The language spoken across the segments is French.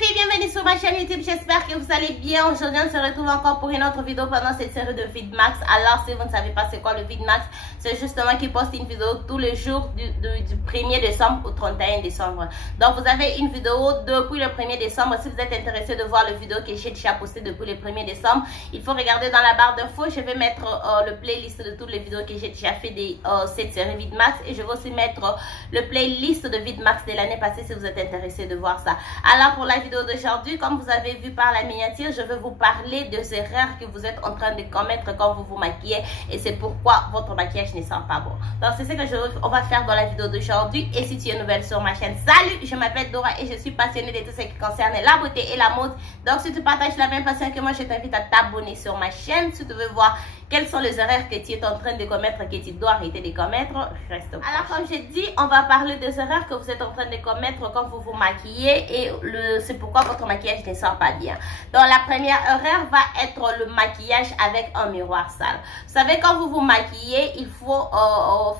filles, bienvenue sur ma chaîne YouTube, j'espère que vous allez bien. Aujourd'hui on se retrouve encore pour une autre vidéo pendant cette série de Vidmax. Alors si vous ne savez pas c'est quoi le Vidmax, c'est justement qui poste une vidéo tous les jours du 1er décembre au 31 décembre. Donc vous avez une vidéo depuis le 1er décembre. Si vous êtes intéressé de voir la vidéo que j'ai déjà postée depuis le 1er décembre, il faut regarder dans la barre d'infos. Je vais mettre le playlist de toutes les vidéos que j'ai déjà fait de cette série Vidmax. Et je vais aussi mettre le playlist de Vidmax de l'année passée si vous êtes intéressé de voir ça. Alors pour la vidéo d'aujourd'hui, comme vous avez vu par la miniature, je vais vous parler des erreurs que vous êtes en train de commettre quand vous vous maquillez et c'est pourquoi votre maquillage ne sent pas bon. Donc c'est ce que on va faire dans la vidéo d'aujourd'hui. Et si tu es nouvelle sur ma chaîne, salut, je m'appelle Dora et je suis passionnée de tout ce qui concerne la beauté et la mode. Donc si tu partages la même passion que moi, je t'invite à t'abonner sur ma chaîne si tu veux voir quelles sont les erreurs que tu es en train de commettre, que tu dois arrêter de commettre. Reste. Alors comme j'ai dit, on va parler des erreurs que vous êtes en train de commettre quand vous vous maquillez et c'est pourquoi votre maquillage ne sort pas bien. Donc la première erreur va être le maquillage avec un miroir sale. Vous savez, quand vous vous maquillez, il faut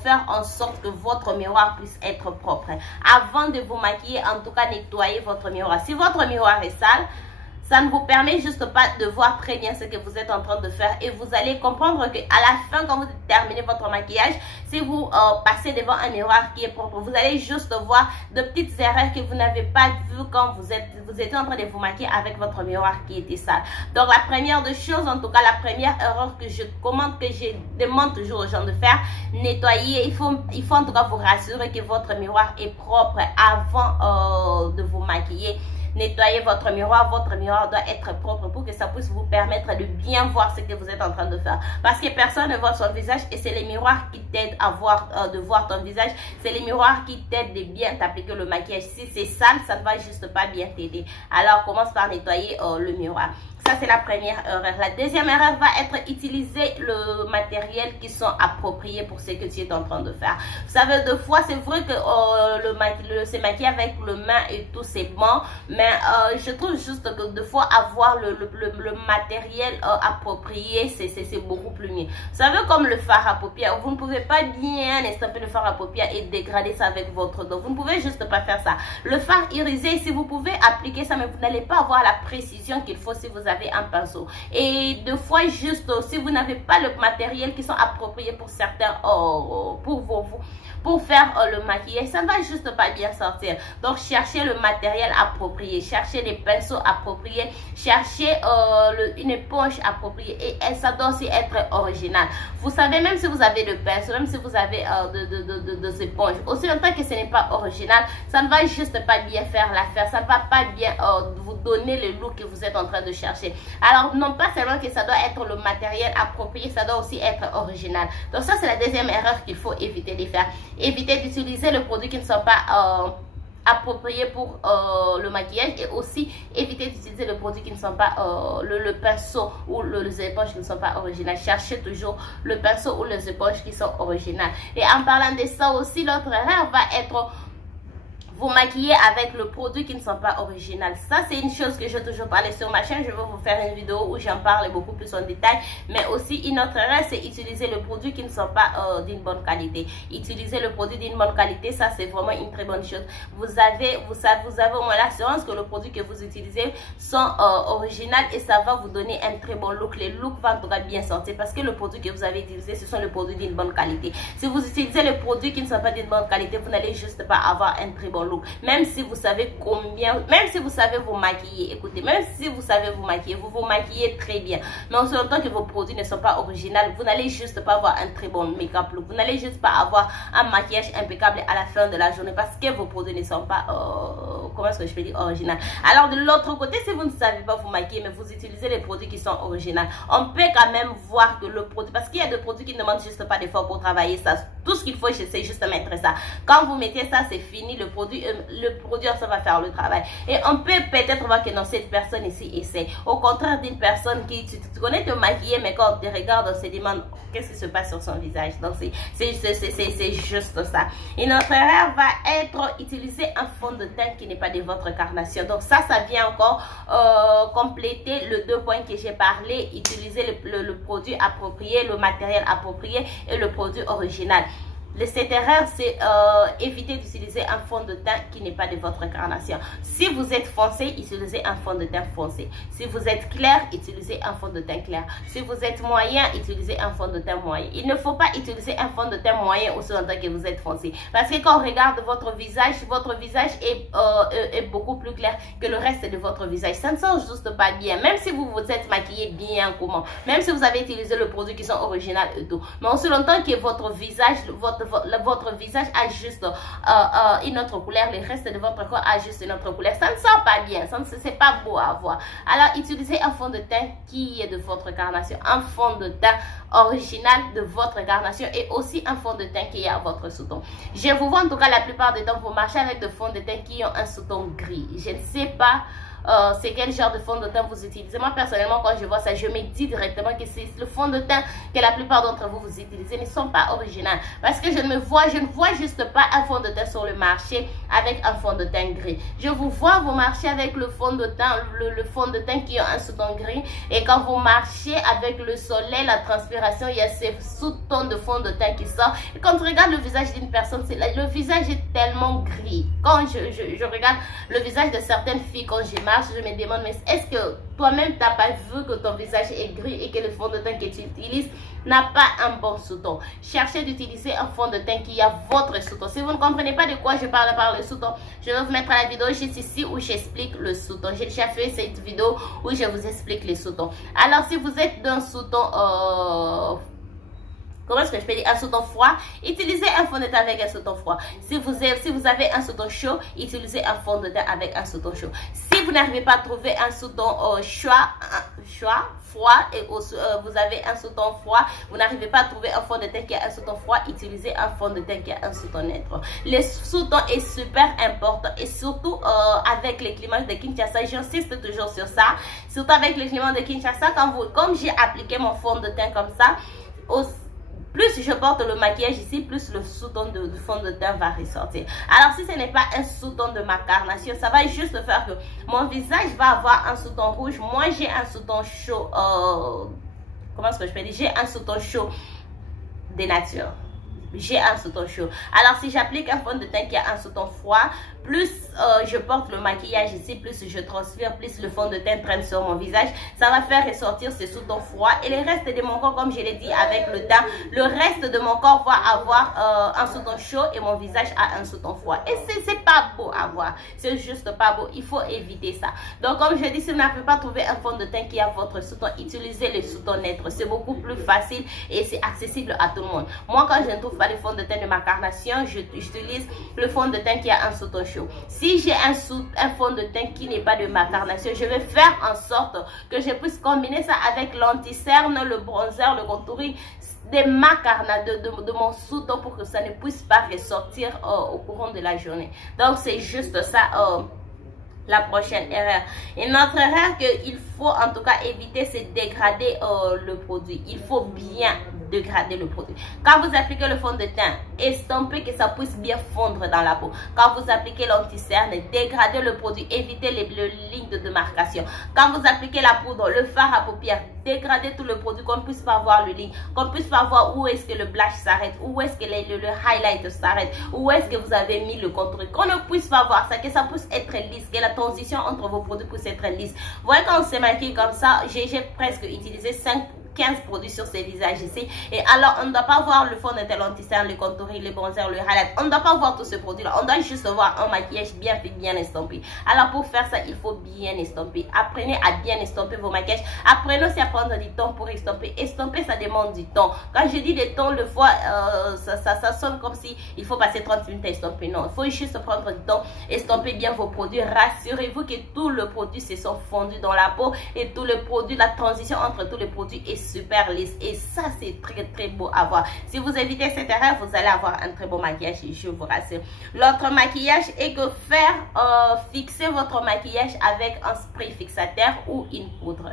faire en sorte que votre miroir puisse être propre. Avant de vous maquiller, en tout cas, nettoyez votre miroir. Si votre miroir est sale, ça ne vous permet juste pas de voir très bien ce que vous êtes en train de faire et vous allez comprendre que à la fin, quand vous terminez votre maquillage, si vous passez devant un miroir qui est propre, vous allez juste voir de petites erreurs que vous n'avez pas vues quand vous étiez en train de vous maquiller avec votre miroir qui était sale. Donc la première des choses, en tout cas la première erreur que je demande toujours aux gens de faire, nettoyer. Il faut en tout cas vous rassurer que votre miroir est propre avant de vous maquiller. Nettoyez votre miroir doit être propre pour que ça puisse vous permettre de bien voir ce que vous êtes en train de faire. Parce que personne ne voit son visage et c'est les miroirs qui t'aident à voir, de voir ton visage. C'est les miroirs qui t'aident de bien t'appliquer le maquillage. Si c'est sale, ça ne va juste pas bien t'aider. Alors commence par nettoyer le miroir. Ça, c'est la première erreur. La deuxième erreur va être utiliser le matériel qui sont appropriés pour ce que tu es en train de faire. Vous savez, deux fois, c'est vrai que se maquiller avec le main et tout, c'est bon. Mais je trouve juste que deux fois, avoir le matériel approprié, c'est beaucoup plus mieux. Vous savez, comme le fard à paupières, vous ne pouvez pas bien estamper le fard à paupières et dégrader ça avec votre dos. Vous ne pouvez juste pas faire ça. Le fard irisé, si vous pouvez appliquer ça, mais vous n'allez pas avoir la précision qu'il faut si vous avez un pinceau. Et deux fois, juste si vous n'avez pas le matériel qui sont appropriés pour certains pour faire le maquillage, ça ne va juste pas bien sortir. Donc cherchez le matériel approprié, cherchez les pinceaux appropriés, cherchez une éponge appropriée et ça doit aussi être original. Vous savez, même si vous avez le pinceau, même si vous avez des éponges, aussi longtemps que ce n'est pas original, ça ne va juste pas bien faire l'affaire, ça ne va pas bien vous donner le look que vous êtes en train de chercher. Alors non pas seulement que ça doit être le matériel approprié, ça doit aussi être original. Donc ça c'est la deuxième erreur qu'il faut éviter de faire. Évitez d'utiliser les produits qui ne sont pas appropriés pour le maquillage et aussi éviter d'utiliser les produits qui ne sont pas le pinceau ou les éponges qui ne sont pas originales. Cherchez toujours le pinceau ou les éponges qui sont originales. Et en parlant de ça aussi, l'autre erreur va être vous maquiller avec le produit qui ne sont pas originaux. Ça, c'est une chose que je vais toujours parler sur ma chaîne. Je vais vous faire une vidéo où j'en parle beaucoup plus en détail. Mais aussi, une autre erreur, c'est utiliser le produit qui ne sont pas d'une bonne qualité. Utiliser le produit d'une bonne qualité, ça, c'est vraiment une très bonne chose. Vous avez au moins l'assurance que le produit que vous utilisez sont originaux et ça va vous donner un très bon look. Les looks vont en tout cas bien sortir parce que le produit que vous avez utilisé, ce sont les produits d'une bonne qualité. Si vous utilisez les produits qui ne sont pas d'une bonne qualité, vous n'allez juste pas avoir un très bon look. Même si vous savez même si vous savez vous maquiller, écoutez, même si vous savez vous maquiller, vous vous maquillez très bien, mais en ce temps que vos produits ne sont pas originaux, vous n'allez juste pas avoir un très bon make-up look, vous n'allez juste pas avoir un maquillage impeccable à la fin de la journée parce que vos produits ne sont pas, comment est-ce que je peux dire, original. Alors de l'autre côté, si vous ne savez pas vous maquiller, mais vous utilisez les produits qui sont originaux, on peut quand même voir que le produit, parce qu'il y a des produits qui ne demandent juste pas d'effort pour travailler ça, tout ce qu'il faut, c'est juste mettre ça. Quand vous mettez ça, c'est fini, le produit, ça va faire le travail. Et on peut peut-être voir que non, cette personne ici essaie. Au contraire d'une personne qui, tu connais te maquiller, mais quand on te regarde, on se demande qu'est-ce qui se passe sur son visage. Donc c'est juste ça. Une autre erreur va être utiliser un fond de teint qui n'est pas de votre carnation. Donc ça vient encore compléter le 2 points que j'ai parlé. Utiliser le produit approprié, le matériel approprié et le produit original. Cette erreur, c'est éviter d'utiliser un fond de teint qui n'est pas de votre carnation. Si vous êtes foncé, utilisez un fond de teint foncé. Si vous êtes clair, utilisez un fond de teint clair. Si vous êtes moyen, utilisez un fond de teint moyen. Il ne faut pas utiliser un fond de teint moyen aussi longtemps que vous êtes foncé. Parce que quand on regarde votre visage est beaucoup plus clair que le reste de votre visage. Ça ne sent juste pas bien. Même si vous vous êtes maquillé bien, comment. Même si vous avez utilisé le produit qui sont originaux et tout. Mais aussi longtemps que votre visage, votre visage a juste une autre couleur, le reste de votre corps a juste une autre couleur. Ça ne sent pas bien, c'est pas beau à voir. Alors, utilisez un fond de teint qui est de votre carnation, un fond de teint original de votre carnation et aussi un fond de teint qui est à votre sous-ton. Je vous vois en tout cas la plupart du temps, vous marchez avec des fonds de teint qui ont un sous-ton gris. Je ne sais pas c'est quel genre de fond de teint vous utilisez. Moi personnellement, quand je vois ça, je me dis directement que c'est le fond de teint que la plupart d'entre vous utilisez ne sont pas originaux, parce que je ne vois juste pas un fond de teint sur le marché avec un fond de teint gris. Je vous vois vous marcher avec le fond de teint, le fond de teint qui a un sous-ton gris, et quand vous marchez avec le soleil, la transpiration, il y a ces sous-tons de fond de teint qui sort. Et quand on regarde le visage d'une personne, le visage est tellement gris. Quand je regarde le visage de certaines filles quand je marche, je me demande, mais est-ce que toi-même, tu n'as pas vu que ton visage est gris et que le fond de teint que tu utilises n'a pas un bon sous-ton? Cherchez d'utiliser un fond de teint qui a votre sous-ton. Si vous ne comprenez pas de quoi je parle par le sous-ton, je vais vous mettre la vidéo juste ici où j'explique le sous-ton. J'ai déjà fait cette vidéo où je vous explique les sous-tons. Alors, si vous êtes d'un sous-ton comment est-ce que je peux dire, un sous-ton froid, utilisez un fond de teint avec un sous-ton froid. Si vous avez un sous-ton chaud, utilisez un fond de teint avec un sous-ton chaud. Si vous n'arrivez pas à trouver un sous-ton froid et vous avez un sous-ton froid, vous n'arrivez pas à trouver un fond de teint qui a un sous-ton froid, utilisez un fond de teint qui a un sous-ton neutre. Le sous-ton est super important, et surtout avec les climats de Kinshasa, j'insiste toujours sur ça, surtout avec les climats de Kinshasa, comme j'ai appliqué mon fond de teint comme ça, plus je porte le maquillage ici, plus le sous-ton de fond de teint va ressortir. Alors, si ce n'est pas un sous-ton de ma carnation, ça va juste faire que mon visage va avoir un sous-ton rouge. Moi, j'ai un sous-ton chaud. Comment est-ce que je peux dire? J'ai un sous-ton chaud de nature. J'ai un sous-ton chaud. Alors, si j'applique un fond de teint qui a un sous-ton froid, plus je porte le maquillage ici, plus je transpire, plus le fond de teint traîne sur mon visage, ça va faire ressortir ce sous-ton froid. Et le reste de mon corps, comme je l'ai dit avec le teint, le reste de mon corps va avoir un sous-ton chaud et mon visage a un sous-ton froid. Et c'est pas beau à voir. C'est juste pas beau. Il faut éviter ça. Donc, comme je dis, si vous n'avez pas trouvé un fond de teint qui a votre sous-ton, utilisez le sous-ton neutre. C'est beaucoup plus facile et c'est accessible à tout le monde. Moi, quand je ne trouve pas le fond de teint de ma carnation, j'utilise le fond de teint qui a un sous-ton chaud. Si j'ai un fond de teint qui n'est pas de ma carnation, je vais faire en sorte que je puisse combiner ça avec l'anti-cerne, le bronzer, le contouring de ma carnation, de mon sous-ton, pour que ça ne puisse pas ressortir au courant de la journée. Donc, c'est juste ça. La prochaine erreur. Une autre erreur qu'il faut en tout cas éviter, c'est dégrader le produit. Il faut bien dégrader le produit. Quand vous appliquez le fond de teint, estompez que ça puisse bien fondre dans la peau. Quand vous appliquez l'anti-cerne, dégradez le produit, évitez les lignes de démarcation. Quand vous appliquez la poudre, le fard à paupières, dégradez tout le produit, qu'on ne puisse pas voir le ligne, qu'on ne puisse pas voir où est-ce que le blush s'arrête, où est-ce que le highlight s'arrête, où est-ce que vous avez mis le contour, qu'on ne puisse pas voir ça, que ça puisse être lisse, que la transition entre vos produits puisse être lisse. Vous voyez, quand on se maquille comme ça, j'ai presque utilisé 15 produits sur ces visages ici. Et alors, on ne doit pas voir le fond de teint, l'anti-cerne, le contouring, le bronzer, le highlight. On ne doit pas voir tous ces produits-là. On doit juste voir un maquillage bien fait, bien estampé. Alors, pour faire ça, il faut bien estomper. Apprenez à bien estomper vos maquillages. Apprenez aussi à prendre du temps pour estomper. Estomper, ça demande du temps. Quand je dis du temps, le fois, ça sonne comme si il faut passer 30 minutes à estomper. Non, il faut juste prendre du temps. Estomper bien vos produits. Rassurez-vous que tout le produit se sont fondus dans la peau. Et tout le produit, la transition entre tous les produits est super lisse, et ça c'est très beau à voir. Si vous évitez cette erreur, vous allez avoir un très beau maquillage, je vous rassure. L'autre maquillage est que fixer votre maquillage avec un spray fixateur ou une poudre.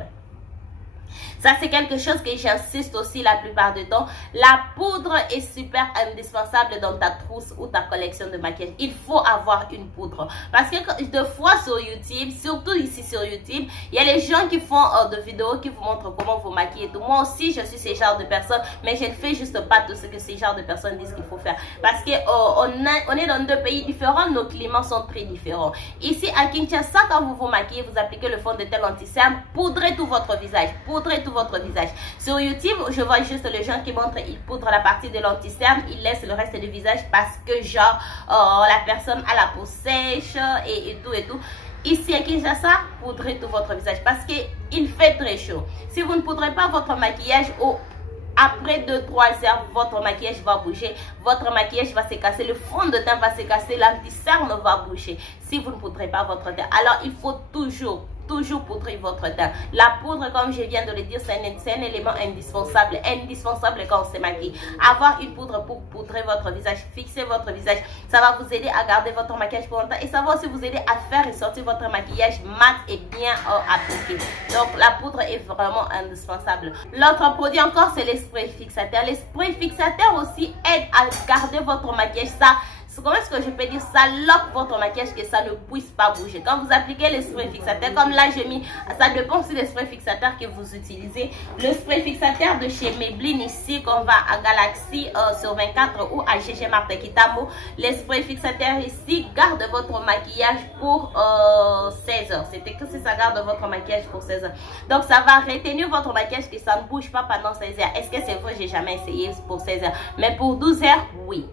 Ça, c'est quelque chose que j'insiste aussi la plupart du temps. La poudre est super indispensable dans ta trousse ou ta collection de maquillage. Il faut avoir une poudre. Parce que deux fois sur YouTube, surtout ici sur YouTube, il y a les gens qui font des vidéos qui vous montrent comment vous maquiller. Tout. Moi aussi, je suis ce genre de personne, mais je ne fais juste pas tout ce que ces genres de personnes disent qu'il faut faire. Parce que on est dans deux pays différents, nos climats sont très différents. Ici, à Kinshasa, quand vous vous maquillez, vous appliquez le fond de teint anti-cerne, poudrez tout votre visage. Poudrez tout votre visage. Sur YouTube, je vois juste les gens qui montrent, ils poudrent la partie de l'anti-cerne, ils laissent le reste du visage parce que genre, la personne a la peau sèche et tout et tout. Ici à Kinshasa, poudrez tout votre visage parce qu'il fait très chaud. Si vous ne poudrez pas votre maquillage, après 2-3 heures, votre maquillage va bouger, votre maquillage va se casser, le fond de teint va se casser, l'anti-cerne va bouger si vous ne poudrez pas votre teint. Alors, il faut toujours poudrer votre teint. La poudre, comme je viens de le dire, c'est un élément indispensable quand on se maquille. Avoir une poudre pour poudrer votre visage, fixer votre visage, ça va vous aider à garder votre maquillage pour longtemps et ça va aussi vous aider à faire ressortir votre maquillage mat et bien appliqué. Donc, la poudre est vraiment indispensable. L'autre produit encore, c'est les sprays fixateurs. Les sprays fixateurs aussi aident à garder votre maquillage. Comment est-ce que je peux dire, ça lock votre maquillage que ça ne puisse pas bouger. Quand vous appliquez les sprays fixateurs, comme là j'ai mis, ça dépend aussi des sprays fixateurs que vous utilisez. Le spray fixateur de chez Maybelline ici, qu'on va à Galaxy sur 24 ou à GG Marthe Kitamo, les sprays fixateurs ici gardent votre maquillage pour 16 heures. C'était que ça garde votre maquillage pour 16 heures. Donc ça va retenir votre maquillage que ça ne bouge pas pendant 16 heures. Est-ce que c'est vrai? J'ai jamais essayé pour 16 heures. Mais pour 12 heures, oui.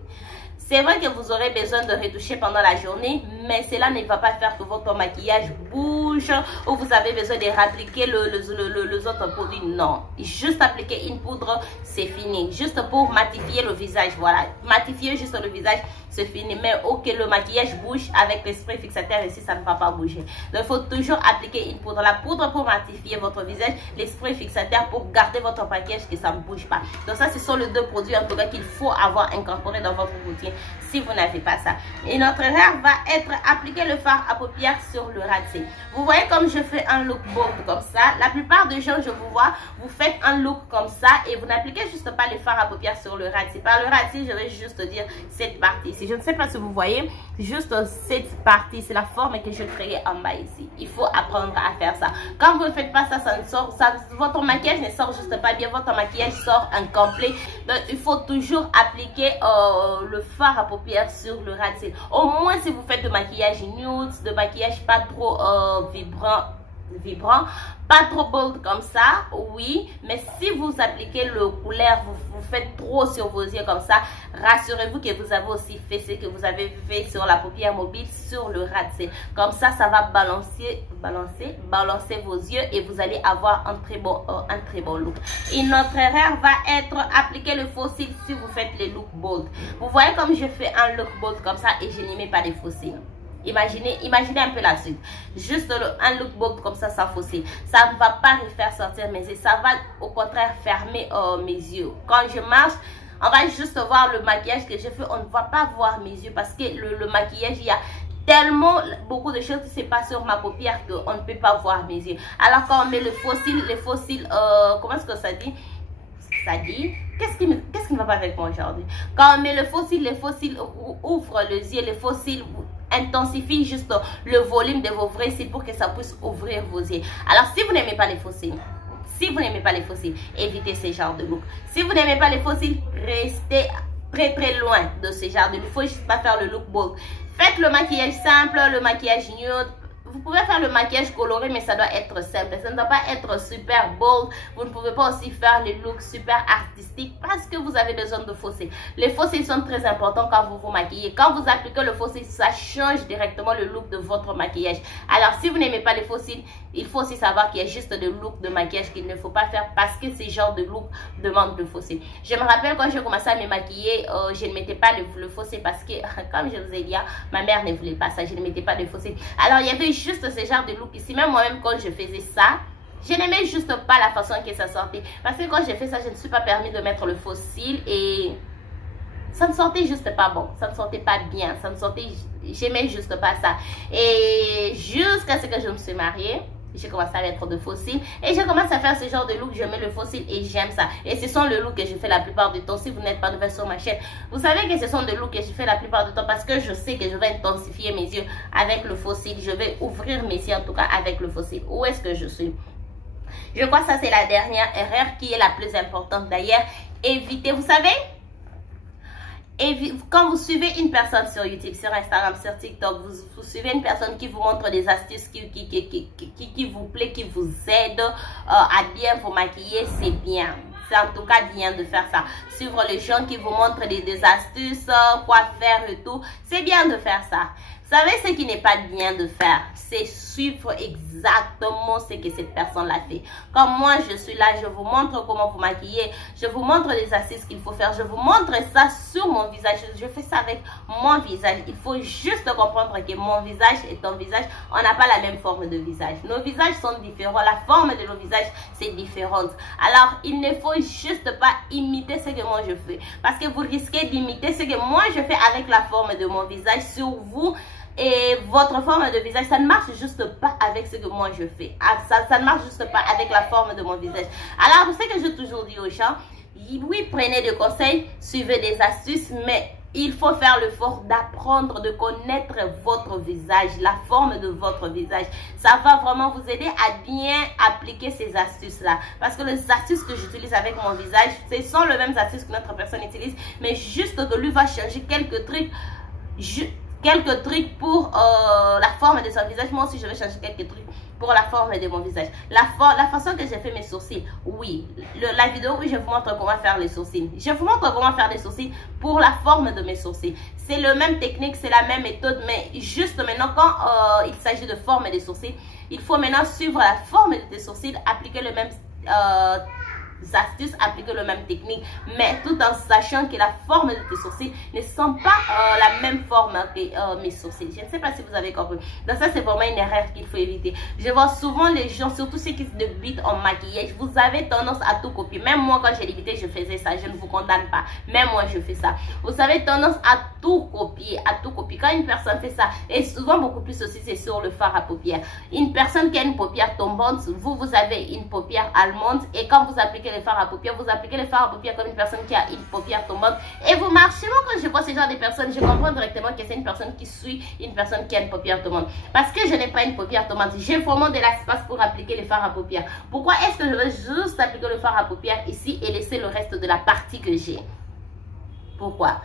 C'est vrai que vous aurez besoin de retoucher pendant la journée, mais cela ne va pas faire que votre maquillage bouge ou vous avez besoin de réappliquer les autres produits. Non, juste appliquer une poudre, c'est fini. Juste pour matifier le visage, voilà. Matifier juste le visage, c'est fini. Mais ok, le maquillage bouge avec les sprays fixateurs ici, ça ne va pas bouger. Donc, il faut toujours appliquer une poudre. La poudre pour matifier votre visage, les sprays fixateurs pour garder votre maquillage que ça ne bouge pas. Donc ça, ce sont les deux produits en tout cas qu'il faut avoir incorporé dans votre routine si vous n'avez pas ça. Et notre erreur va être appliquer le fard à paupières sur le ras de cils. Vous voyez comme je fais un look bold comme ça. La plupart des gens, je vous vois, vous faites un look comme ça et vous n'appliquez juste pas le fard à paupières sur le ras de cils. Par le ras de cils, je vais juste dire cette partie ici. Je ne sais pas si vous voyez, juste cette partie, c'est la forme que je crée en bas ici. Il faut apprendre à faire ça. Quand vous ne faites pas ça, ça ne sort, votre maquillage ne sort juste pas bien, votre maquillage sort incomplet. Donc, il faut toujours appliquer le fard à paupières sur le ras de cils. Au moins si vous faites de maquillage nude, de maquillage pas trop vibrant, pas trop bold comme ça, oui, mais si vous appliquez le couleur, vous faites trop sur vos yeux comme ça, rassurez-vous que vous avez aussi fait ce que vous avez fait sur la paupière mobile, sur le ras de cils. Comme ça, ça va balancer vos yeux et vous allez avoir un très bon look. Et notre erreur va être appliquer le faux cils si vous faites les looks bold. Vous voyez comme je fais un look bold comme ça et je n'y mets pas les faux cils. Imaginez un peu la suite. Juste un look bold comme ça, sans faux cils. Ça ne va pas me faire sortir mes yeux. Ça va au contraire fermer mes yeux. Quand je marche, on va juste voir le maquillage que je fais. On ne va pas voir mes yeux parce que le maquillage, il y a tellement beaucoup de choses qui se passent sur ma paupière qu'on ne peut pas voir mes yeux. Alors quand on met le faux cils, comment est-ce que ça dit? Ça dit, qu'est-ce qui ne va pas avec moi aujourd'hui? Quand on met le faux cils, les faux cils ouvrent les yeux, les faux cils intensifient juste le volume de vos vrais cils pour que ça puisse ouvrir vos yeux. Alors si vous n'aimez pas les faux cils, évitez ce genre de look. Si vous n'aimez pas les faux cils, restez très loin de ce genre de look. Il ne faut juste pas faire le look bold. Faites le maquillage simple, le maquillage nude. Vous pouvez faire le maquillage coloré, mais ça doit être simple. Ça ne doit pas être super bold. Vous ne pouvez pas aussi faire les looks super artistiques parce que vous avez besoin de faux cils. Les faux cils sont très importants quand vous vous maquillez. Quand vous appliquez le faux cils, ça change directement le look de votre maquillage. Alors, si vous n'aimez pas les faux cils, il faut aussi savoir qu'il y a juste des looks de maquillage qu'il ne faut pas faire parce que ces genres de look demandent le faux cils. Je me rappelle quand j'ai commencé à me maquiller, je ne mettais pas le faux cils parce que, comme je vous ai dit, ma mère ne voulait pas ça. Je ne mettais pas de faux cils. Alors, il y avait juste ce genre de look ici. Même moi-même, quand je faisais ça, je n'aimais juste pas la façon que ça sortait. Parce que quand j'ai fait ça, je ne me suis pas permis de mettre le faux cils et ça ne sortait juste pas bon. Ça ne sortait pas bien. Ça ne sortait... J'aimais juste pas ça. Et jusqu'à ce que je me suis mariée, j'ai commencé à mettre de faux cils. Et je commence à faire ce genre de look. Je mets le faux cils et j'aime ça. Et ce sont le look que je fais la plupart du temps. Si vous n'êtes pas nouvelle sur ma chaîne, vous savez que ce sont des looks que je fais la plupart du temps parce que je sais que je vais intensifier mes yeux avec le faux cils. Je vais ouvrir mes yeux en tout cas avec le faux cils. Où est-ce que je suis? Je crois que ça c'est la dernière erreur qui est la plus importante d'ailleurs. Évitez, vous savez, quand vous suivez une personne sur YouTube, sur Instagram, sur TikTok, vous suivez une personne qui vous montre des astuces qui vous plaît, qui vous aide à bien vous maquiller, c'est bien. C'est en tout cas bien de faire ça. Suivre les gens qui vous montrent des astuces, quoi faire et tout, c'est bien de faire ça. Vous savez ce qui n'est pas bien de faire, c'est suivre exactement ce que cette personne l'a fait. Comme moi, je suis là, je vous montre comment vous maquiller, je vous montre les astuces qu'il faut faire, je vous montre ça sur mon visage, je fais ça avec mon visage. Il faut juste comprendre que mon visage est un visage, on n'a pas la même forme de visage. Nos visages sont différents, la forme de nos visages c'est différente. Alors, il ne faut juste pas imiter ce que moi je fais. Parce que vous risquez d'imiter ce que moi je fais avec la forme de mon visage sur vous. Et votre forme de visage, ça ne marche juste pas avec ce que moi je fais. Ça ne marche juste pas avec la forme de mon visage. Alors, vous savez que j'ai toujours dit aux gens, oui, prenez des conseils, suivez des astuces, mais il faut faire l'effort d'apprendre, de connaître votre visage, la forme de votre visage. Ça va vraiment vous aider à bien appliquer ces astuces-là. Parce que les astuces que j'utilise avec mon visage, ce sont les mêmes astuces que notre personne utilise, mais juste que lui va changer quelques trucs. Quelques trucs pour la forme de son visage. Moi aussi, je vais changer quelques trucs pour la forme de mon visage. La façon que j'ai fait mes sourcils, oui. La vidéo où je vous montre comment faire les sourcils. Je vous montre comment faire des sourcils pour la forme de mes sourcils. C'est la même technique, c'est la même méthode, mais juste maintenant, quand il s'agit de forme des sourcils, il faut maintenant suivre la forme de tes sourcils, appliquer le même astuces, appliquer la même technique, mais tout en sachant que la forme de tes sourcils ne sont pas la même forme que mes sourcils. Je ne sais pas si vous avez compris. Donc ça, c'est vraiment une erreur qu'il faut éviter. Je vois souvent les gens, surtout ceux qui débutent en maquillage, vous avez tendance à tout copier. Même moi, quand j'ai débuté, je faisais ça. Je ne vous condamne pas. Même moi, je fais ça. Vous avez tendance à tout copier, Quand une personne fait ça, et souvent beaucoup plus aussi, c'est sur le fard à paupières. Une personne qui a une paupière tombante, vous avez une paupière allemande, et quand vous appliquez les fards à paupières, vous appliquez les fards à paupières comme une personne qui a une paupière tombante et vous marchez. Moi, quand je vois ce genre de personnes, je comprends directement que c'est une personne qui suit une personne qui a une paupière tombante. Parce que je n'ai pas une paupière tombante, j'ai vraiment de l'espace pour appliquer les fards à paupières. Pourquoi est-ce que je vais juste appliquer le fard à paupières ici et laisser le reste de la partie que j'ai? Pourquoi?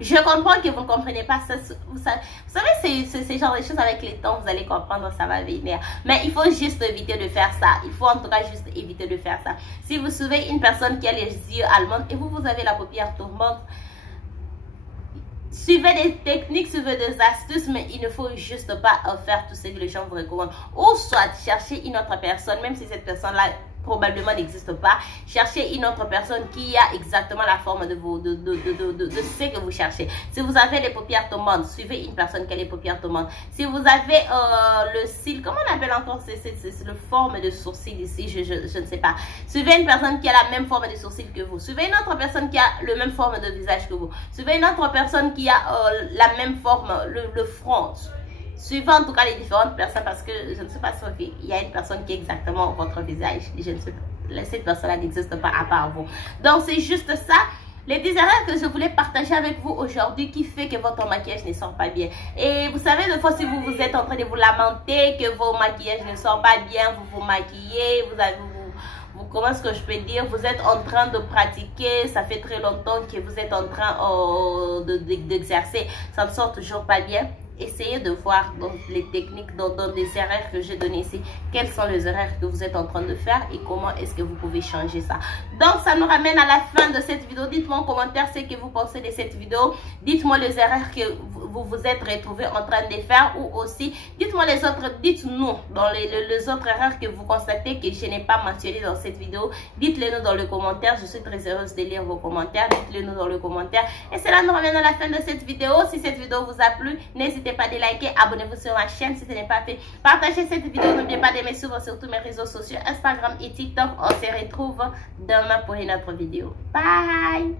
Je comprends que vous ne comprenez pas ça. Vous savez, c'est ce genre de choses avec les temps, vous allez comprendre, ça va venir. Mais il faut juste éviter de faire ça. Il faut en tout cas juste éviter de faire ça. Si vous suivez une personne qui a les yeux allemands et vous avez la paupière tombante, suivez des techniques, suivez des astuces, mais il ne faut juste pas faire tout ce que les gens vous recommandent. Ou soit chercher une autre personne, même si cette personne-là probablement n'existe pas. Cherchez une autre personne qui a exactement la forme de ce que vous cherchez. Si vous avez les paupières tombantes, suivez une personne qui a les paupières tombantes. Si vous avez le cil, comment on appelle encore, c'est le forme de sourcil ici, je ne sais pas. Suivez une personne qui a la même forme de sourcil que vous. Suivez une autre personne qui a le même forme de visage que vous. Suivez une autre personne qui a la même forme, le front. Suivez en tout cas les différentes personnes, parce que je ne sais pas si il y a une personne qui est exactement votre visage. Je ne sais pas, cette personne-là n'existe pas à part vous. Donc c'est juste ça, les 10 erreurs que je voulais partager avec vous aujourd'hui qui fait que votre maquillage ne sort pas bien. Et vous savez, des fois si vous êtes en train de vous lamenter que vos maquillages ne sortent pas bien, vous vous maquillez, comment est-ce que je peux dire, vous êtes en train de pratiquer, ça fait très longtemps que vous êtes en train d'exercer, ça ne sort toujours pas bien. Essayez de voir dans les techniques, dans des erreurs que j'ai données ici, quelles sont les erreurs que vous êtes en train de faire et comment est-ce que vous pouvez changer ça. Donc ça nous ramène à la fin de cette vidéo. Dites-moi en commentaire ce que vous pensez de cette vidéo. Dites-moi les erreurs que vous vous êtes retrouvés en train de faire, ou aussi dites-moi les autres, dites-nous dans les autres erreurs que vous constatez que je n'ai pas mentionné dans cette vidéo. Dites-les nous dans le commentaire. Je suis très heureuse de lire vos commentaires. Dites-les nous dans le commentaire. Et cela nous ramène à la fin de cette vidéo. Si cette vidéo vous a plu, n'hésitez pas à liker, abonnez-vous sur ma chaîne si ce n'est pas fait. Partagez cette vidéo, n'oubliez pas de me suivre sur tous mes réseaux sociaux, Instagram et TikTok. On se retrouve demain pour une autre vidéo. Bye!